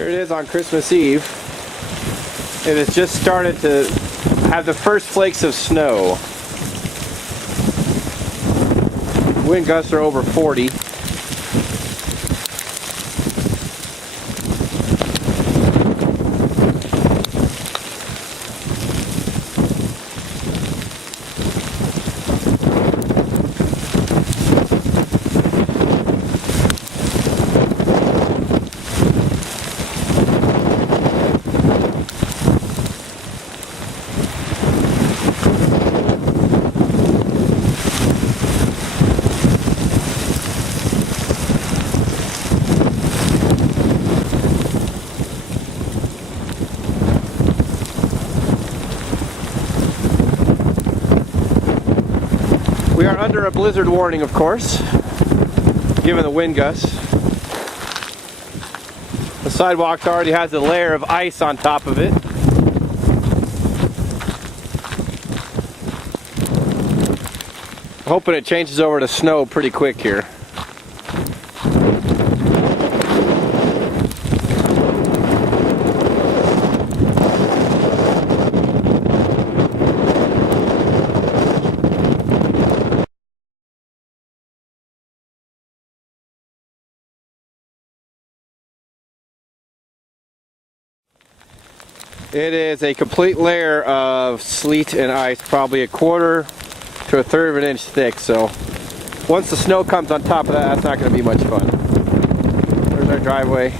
Here it is on Christmas Eve. It has just started to have the first flakes of snow. Wind gusts are over 40. We are under a blizzard warning, of course, given the wind gusts. The sidewalk already has a layer of ice on top of it. I'm hoping it changes over to snow pretty quick here. It is a complete layer of sleet and ice, probably a quarter to a third of an inch thick, so once the snow comes on top of that, that's not going to be much fun. There's our driveway.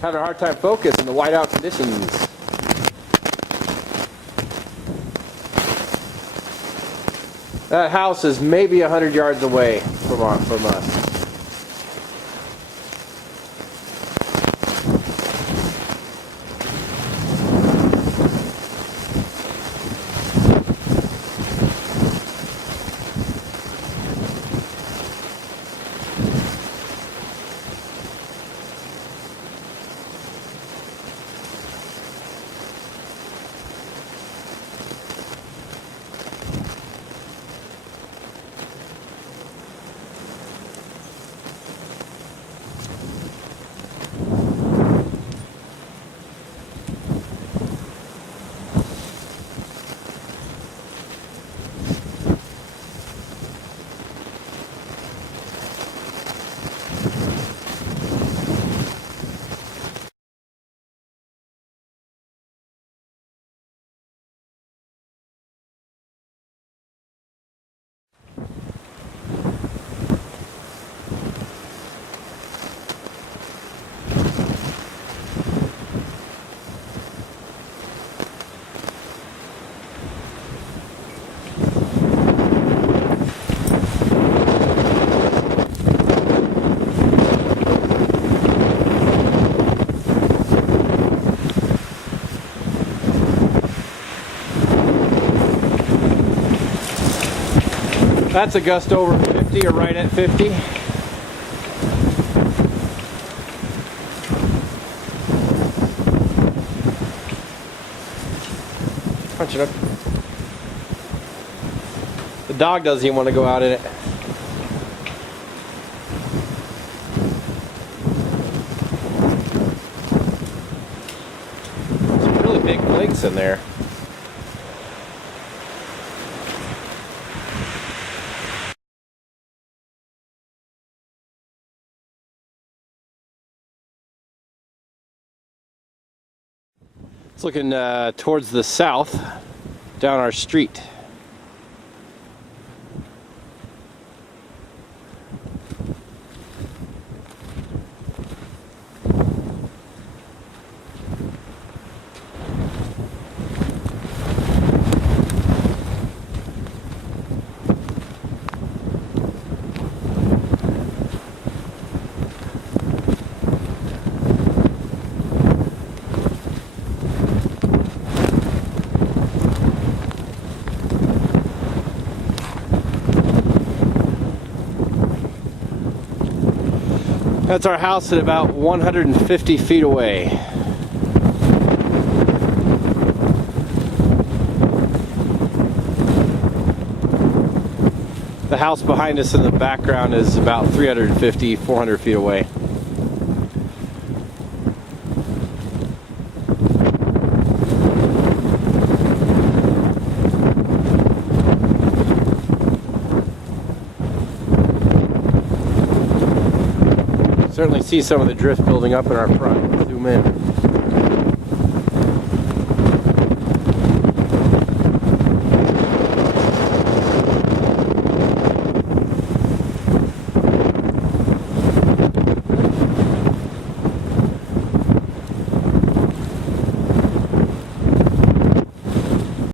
Having a hard time focusing in the whiteout conditions. That house is maybe 100 yards away from us. That's a gust over 50 or right at 50. Punch it up. The dog doesn't even want to go out in it. Some really big links in there. It's looking towards the south, down our street. That's our house at about 150 feet away. The house behind us in the background is about 350, 400 feet away. Certainly see some of the drift building up in our front. Zoom in.